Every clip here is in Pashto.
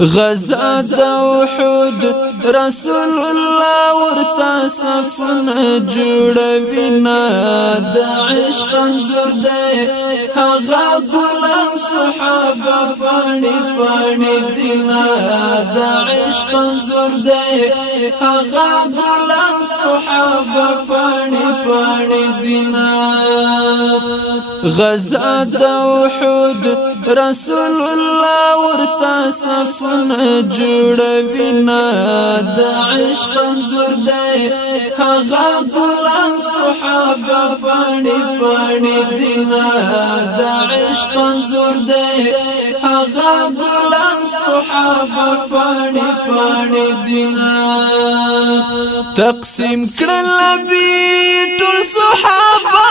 غزا د احد رسول الله ورته صفونه جوړوینا د عشق انځور دی هغه غلام صحابه پاڼې پاڼې دینا د عشق انځور دی هغه غلام صحابه پاڼې پاڼې دینا غزا د احد رسول الله ورته صفونه جوړوینا د عشق انځور دی هغه غلام صحابه پاڼې پاڼې دینا د عشق انځور دی هغه غلام صحابه پاڼې پاڼې دینا تقسیم کړل نبی ټول صحابه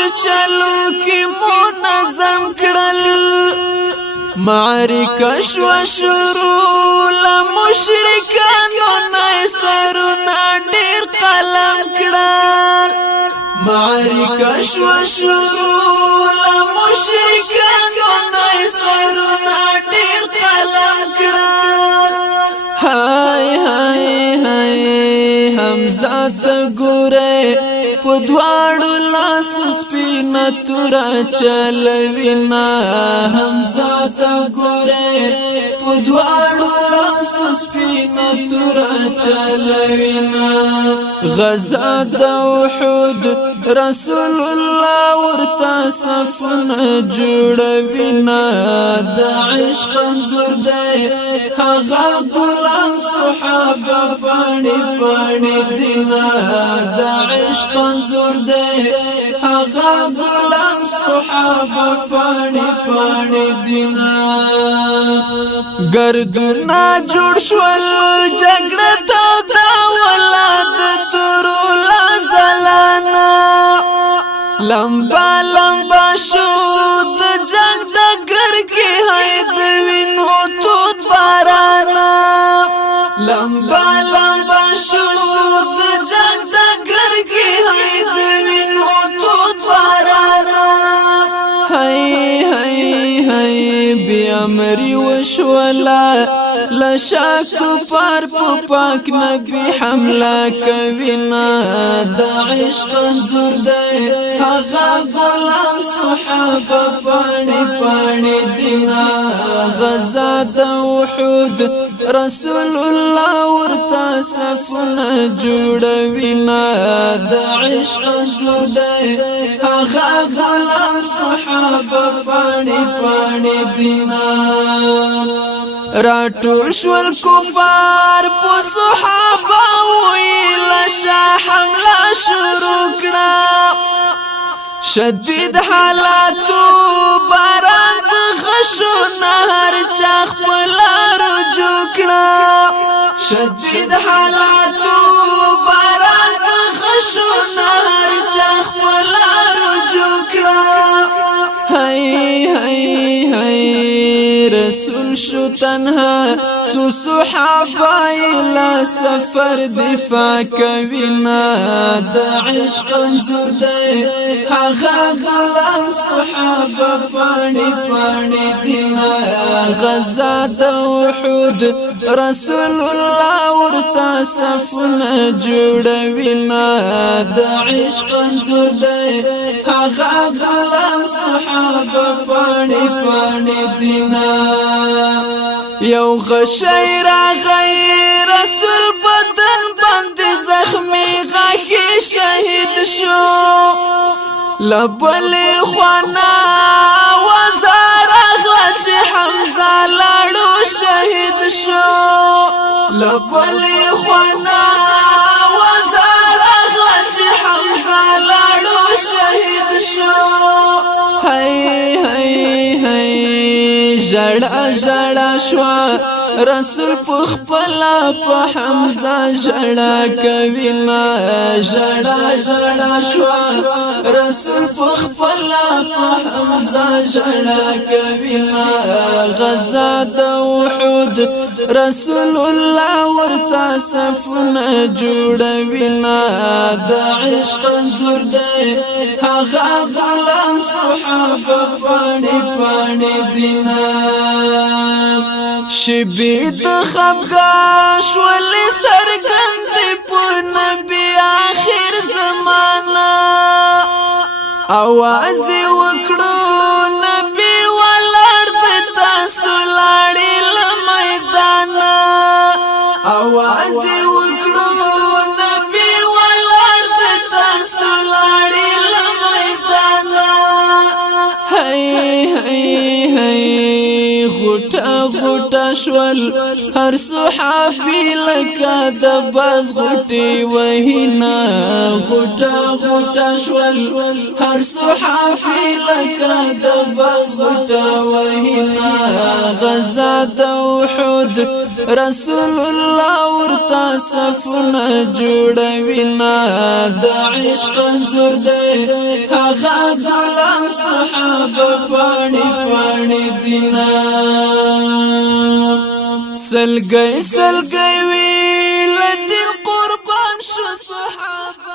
مورچلو کې منظم کړل معرکه شو شروع لمشرکانو نصرونه ډېر قلم کړل معرکه شو شروع لمشرکانو نصرونه ډېر قلم کړل هاي هاي هاي حمزه ته ګوره په دواړو لاسو سپینه توره چلوینا حمزه ته ګوره په دواړو لاسو سپینه توره چلوینا غزا د احد رسول الله ورته صفونه جوړوینا د عشق انځور دی هغه غلام صحابه پاڼې پاڼې دینا د عشق انځور دی هغه غلام صحابه پاڼې پاڼې دینا ګردونه جوړ شول جګړه توده ولاد تورو لازلانا لمبا لمبا شو د جنگ ډګر کې هید وینو توت بارانا لمبا لمبا شو د جنگ ډګر کې هید وینو توت بارانا هاي هاي هاي بیا مری وشولا لشاک پار پاک نبی حمله کوینا د عشق انځور دی هغه غلام صحابه پاڼې پاڼې دینا غزا د احد رسول الله ورته صفونه جوړوینا د عشق انځور دی هغه غلام صحابه پاڼې پاڼې دینا راټول شول کفار په صحابه ویل شاه حمله شروع کړه شدید حالاتو باران د غشو نهر چا خپل رجوع کړه شدید حالاتو باران د غشو نهر چا خپل رجوع کړه هاي هاي هاي رسول شو تنها سو صحابه لا سفر دفاع کوینا د عشق انځور دی هغه غلام صحابه پاڼې پاڼې دینا غزا د احد رسول الله ورته صفونه جوړوینا د عشق انځور دی هغه غلام صحابه پاڼې پاڼې دینا یو غشی راغی رسول بدن باندې زخمی غاخی شهید شو لبل خوانا وزار اغلا چې حمزه لاړو شهید شو لبل خوانا وزار اغلا چې حمزه لاړو شهید شو هاي هاي هاي جړا جړا شوا رسول پخپلا په حمزه جړا کوینا جړا جړا شوا رسول پخپلا په حمزه جړا کوینا غزا د احد رسول الله ورته صفونه جوړوینا د عشق انځور دی هغه غلام صحابه پاڼې پاڼې دینا شبید خفگاش ولی سرگند پو نبی آخر زمانا آوازی وکڑو نبی والارد تاسو لاری لمیدانا آوازی وکڑو نبی والارد تاسو لاری لمیدانا غټا غټا شول هر صحابي لکه د باز غټي وهینا غټا غټا شول هر صحابي لکه د باز غټا وهینا غزا د احد رسول الله ورتا صفنا جوړوینا د عشق زور دی هغه ګلان صحابه پاڼې پاڼې دینا سلګي سلګي ویل دل قربان شو صحابه